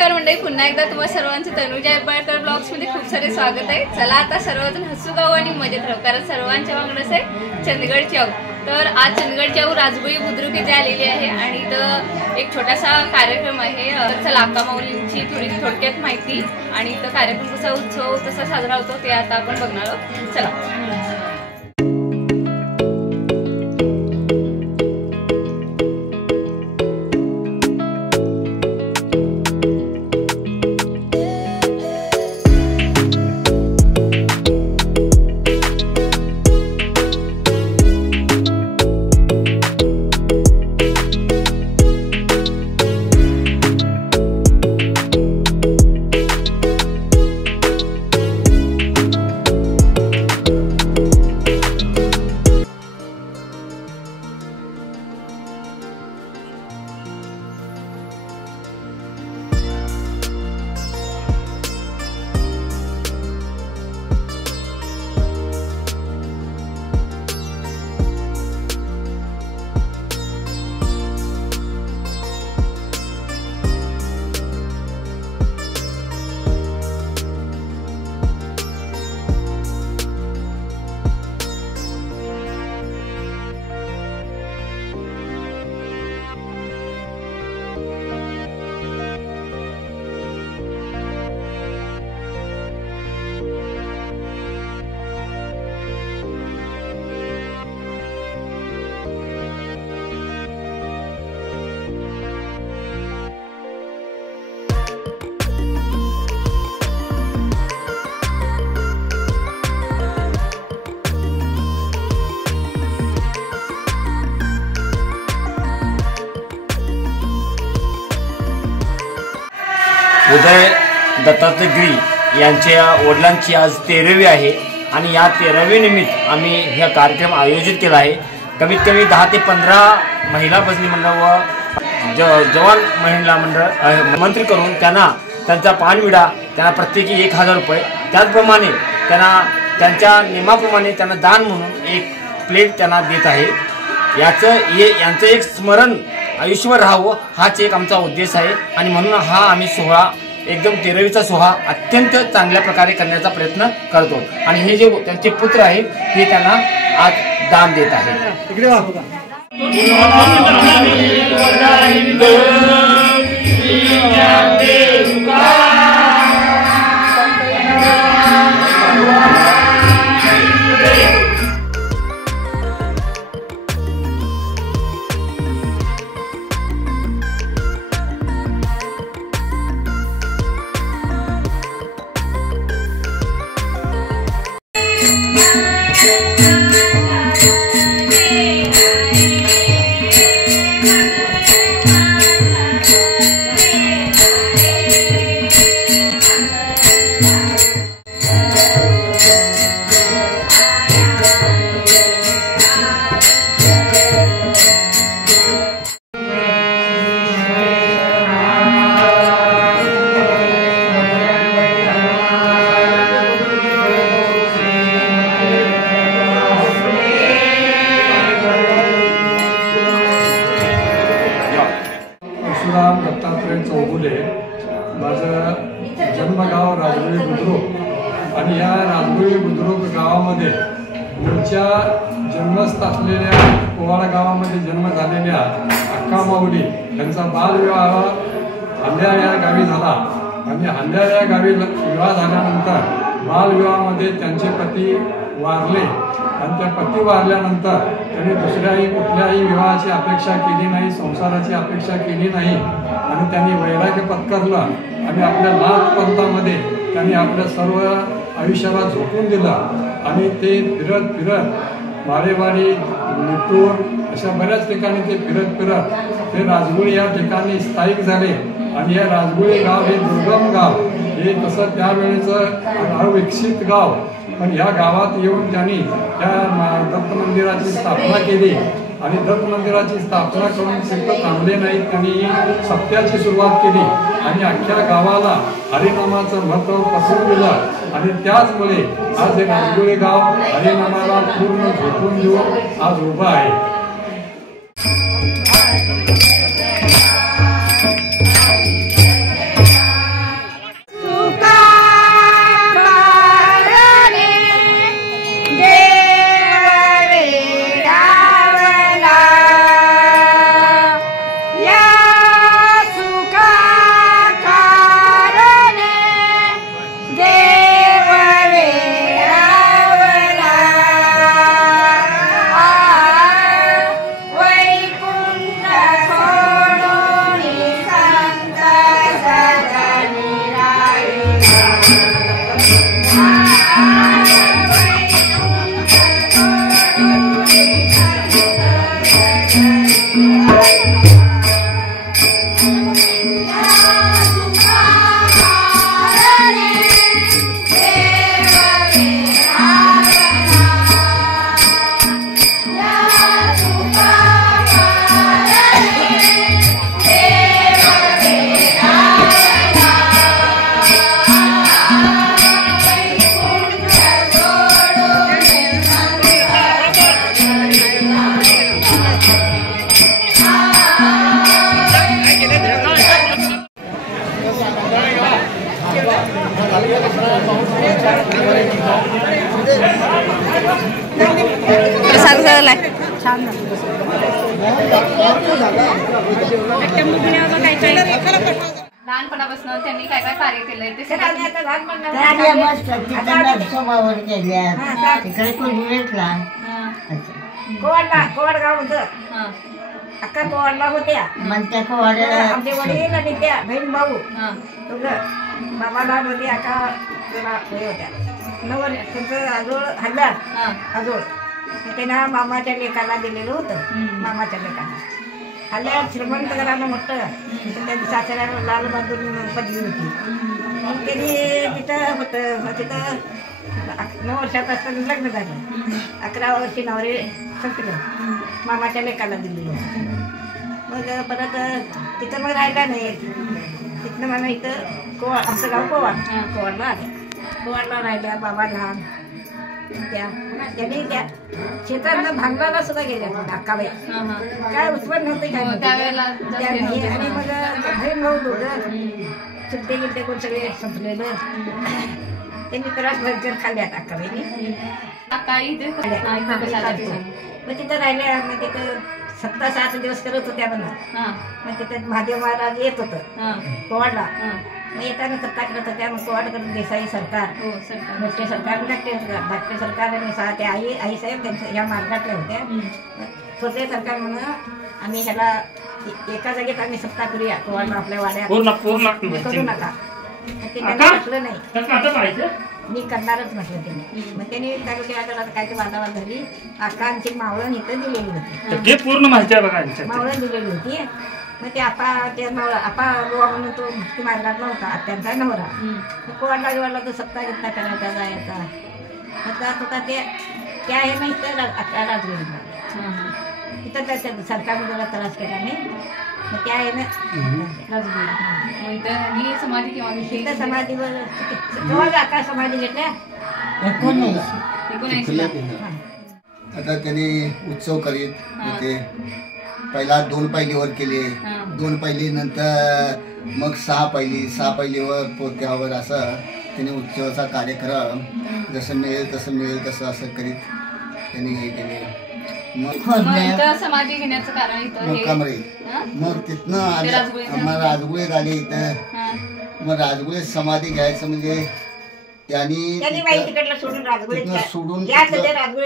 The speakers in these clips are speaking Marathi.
नमस्कार मंडळी, पुन्हा एकदा तुम्हा सर्वांचं तनुजा हेब्बाळकर ब्लॉग्स मध्ये खूप सारे स्वागत आहे। चला आता सर्वजण हसू गाव आणि मजेत राहू, कारण सर्वांच्या मागणंच आहे चंदगड चाऊ। तर आज चंदगड चाऊ राजगुळी बुद्रुक इथे आलेली आहे आणि इथं एक छोटासा कार्यक्रम आहे। चला अक्का माऊलींची थोडक्यात माहिती आणि इथं कार्यक्रम कसा उत्सव कसा साजरा होतो ते आता आपण बघणार आहोत। चला उदय दत्तात्रय गिरी यांच्या वडिलांची आज 13वी आहे आणि या 13वी निमित्त आम्ही हा कार्यक्रम आयोजित केला आहे। कमीत कमी 10 ते 15 महिला भजनी मंडळ व जवान महिला मंडळ आमंत्रित करून त्यांना त्यांचा पानविडा त्यांना प्रत्येकी 1000 रुपये, त्याचप्रमाणे त्यांना त्यांच्या नियमाप्रमाणे त्यांना दान म्हणून एक प्लेट त्यांना देत आहे। यांचं एक स्मरण आयुष्यभर राहावं हाच एक आमचा उद्देश आहे आणि म्हणून हा आम्ही सोहळा एकदम 13वीचा सोहळा अत्यंत चांगल्या प्रकारे करण्याचा प्रयत्न करतो आणि हे जे त्यांचे पुत्र आहेत हे त्यांना आज दान देत आहेत। इकडे दत्तात्रय चौगुले, माझं जन्मगाव राजगुळी बुद्रुक आणि या राजगुळी बुद्रुक गावामध्ये मूळच्या जन्मस्थ असलेल्या पोवाडा गावामध्ये जन्म झालेल्या अक्का माऊली यांचा बालविवाह हांद्या या गावी झाला आणि हांद्या या गावी विवाह झाल्यानंतर बालविवाहामध्ये त्यांचे पती वारले आणि त्या पती वारल्यानंतर त्यांनी दुसऱ्याही कुठल्याही विवाहाची अपेक्षा केली नाही, संसाराची अपेक्षा केली नाही आणि त्यांनी वैराग्य पत्करलं आणि आपल्या नाथ पंथामध्ये त्यांनी आपल्या सर्व आयुष्याला झोकून दिलं आणि ते फिरत माळेवाडी निटूर अशा बऱ्याच ठिकाणी ते फिरत ते राजगुळी या ठिकाणी स्थायिक झाले आणि हे राजगुळी गाव हे दुर्गम गाव हे तसं त्यावेळेचं अविकसित गाव, पण ह्या गावात येऊन त्यांनी त्या दत्त मंदिराची स्थापना केली आणि दत्त मंदिराची स्थापना करून तिथं थांबले नाहीत, त्यांनी सत्याची सुरुवात केली आणि अख्ख्या गावाला हरिनामाचं महत्त्व पसरवून दिलं आणि त्याचमुळे आज हे राजगुळे गाव हरिनामाला पूर्ण झोपून देऊन आज उभं आहे। प्रसाद झालाय छान लहानपणापासून त्यांनी काय काय कार्य केलंय ते सोमावर गेल्या तिकडे कुलवेटला कोवाडगाव होतं अक्का कोवाडला होत्या मग त्या कोवाड्याला आमचे वडील आणि त्या बहीण भाऊ तुझं बाबा लहान होते अक्का होत्या नवर त्यांचं आजोळ हल्ला आजोळ त्यांना मामाच्या लेकाला दिलेलं होतं मामाच्या लेकाला हल्ल्या श्रीमंत घरानं मोठं त्यांच्या सासऱ्याला लाल बांधून पदवी होती मग त्यांनी तिथं होतं मग तिथं 9 वर्षात असताना लग्न झालं 11 वर्षी नवरे संपलं मामाच्या लेकाला दिलेलं मग परत तिथं मग राहिला नाही तिथनं मला इथं आमचं गाव कोवाडला आलं कोवाडला राहिल्या बाबा लहान त्यांनी त्या शेतात भांगलाला सुद्धा गेल्या अक्काबाई काय उत्पन्न नव्हते काय आणि मग बहीण भाऊ दोघं सुट्टे गिट्टे कोण सगळे संपलेलं त्यांनी त्रास भरकर खाल्ल्यात अक्काबाईने मग तिथं राहिल्या मग तिथं 7-8 दिवस करत होत्या म्हणा मग तिथं महादेव महाराज येत होतं कोवाडला मग येताना सत्ता करत होत्या मग कोवाडकर देसाई सरकार मोठे सरकार धाकटे सरकार आणि त्या आईसाहेब त्यांच्या ह्या मार्गातल्या होत्या छोटे सरकार म्हणून आम्ही ह्याला एका जागेत आम्ही सत्ता करूया कोवाडला आपल्या वाड्यात करू नका ते त्यांना म्हटलं नाही मी करणारच म्हटलं त्यांनी मग त्यांनी काय ते वादावाद झाली अक्का आमची मावळण इथं दिलेली होती पूर्ण माहिती आहे बघा मावळण दिलेली होती मग ते आपा गोवा म्हणून तो भक्ती मार्गात नव्हता त्यांचा नवरा कोवाडला जेव्हा तो सत्ता घेतला करायचा जायचा मग जात होता त्या आहे ना इथं राजगडीला तिथं त्या सरकारने त्रास केला नाही मग त्या आहे ना राजगडीला समाधी किंवा इथं समाधीवर केव्हा आकार समाधी घेतल्या 19 आता त्यांनी उत्सव करीत होते पहिला 2 पहिलीवर केले 2 पहिली नंतर मग 6 पहिलीवर पोत्यावर असं त्यांनी उत्सवाचा कार्यक्रम जसं मिळेल तसं असं करीत त्यांनी हे केले मग समाधी घेण्याचं कारण मग तिथनं आम्हाला राजगुळेत आले इथं मग राजगुळेत समाधी घ्यायचं म्हणजे त्यांनी सोडून राजगुळेत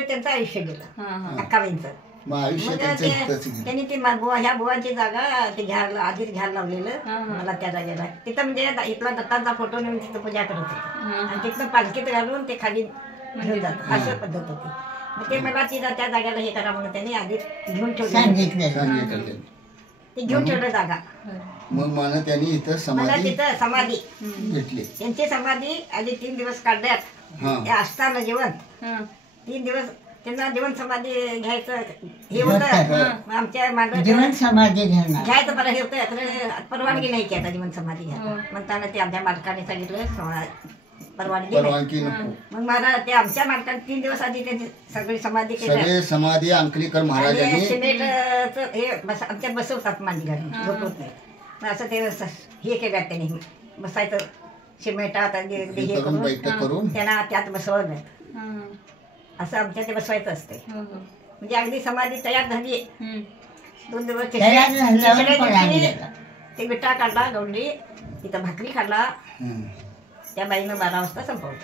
त्यांचं आयुष्य गेलं अक्काबाईंचं मग आयुष्य त्यांनी ती ह्या बुवांची जागा ते आधीच घ्यायला लावलेलं मला त्या जागेला तिथं म्हणजे इथला दत्तांचा फोटो नेऊन तिथं पूजा करत होते आणि तिथं पालखीत घालून ते खाली घेऊन जात असं पद्धत होती मग ते मला त्या जागेला हे करा म्हणून त्यांनी आधी घेऊन ठेवलं ते घेऊन ठेवलं जागा मग मला त्यांनी इथं समाधी घेतली त्यांची समाधी आधी 3 दिवस काढल्यात असताना जेवण 3 दिवस त्यांना जीवन समाधी घ्यायचं हे होतं आमच्या जीवन समाधी घ्यायचं बरं हे होतं परवानगी नाही की आता जीवन समाधी घ्यायला म्हणताना ते आमच्या मालकाने सांगितलं परवानगी मग मला ते आमच्या मालकाने 3 दिवस आधी त्यांची सगळी समाधी केली समाधी अंकलीकर महाराजांनी सिमेंटचं हे आमच्यात बसवतात मांडी घालून झोपवत नाही मग असं ते हे केलं त्यांनी बसायचं सिमेंटात हे करून त्यांना त्यात बसवलं असं आमच्या ते बसवायचं असते म्हणजे अगदी समाधी तयार झाली 2 दिवस ते विटा काढला गवंडी तिथं भाकरी खाल्ला त्या बाईनं 12 वाजता संपवलं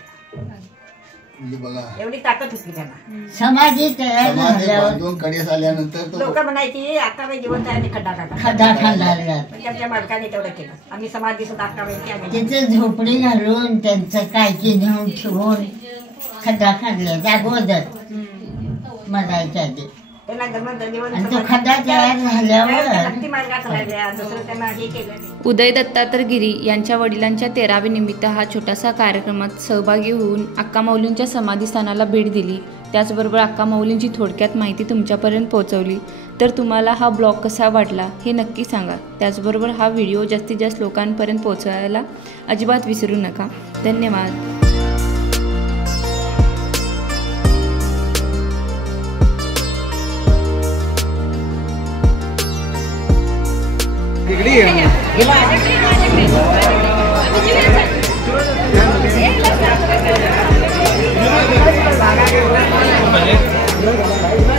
एवढी ताकद होती त्यांना समाधी आल्यानंतर लोक म्हणायची अक्काबाई जिवंत आहे खड्डा खाल्ला त्यांच्या मालकाने तेवढं केलं आम्ही समाधी सुद्धा अक्काबाईची झोपडी घालून त्यांचं काय घेऊन ठेवून खड्डा खाल्ला अगोदर मरायच्या आधी उदय दत्तात्रय गिरी यांच्या वडिलांच्या 13वे निमित्त हा छोटासा कार्यक्रमात सहभागी होऊन अक्का माऊलींच्या समाधीस्थानाला भेट दिली. त्याचबरोबर अक्का माऊलींची थोडक्यात माहिती तुमच्यापर्यंत पोहोचवली. तर तुम्हाला हा ब्लॉग कसा वाटला हे नक्की सांगा. त्याचबरोबर हा व्हिडिओ जास्तीत जास्त लोकांपर्यंत पोहोचवायला अजिबात विसरू नका. धन्यवाद. इकडे सगळं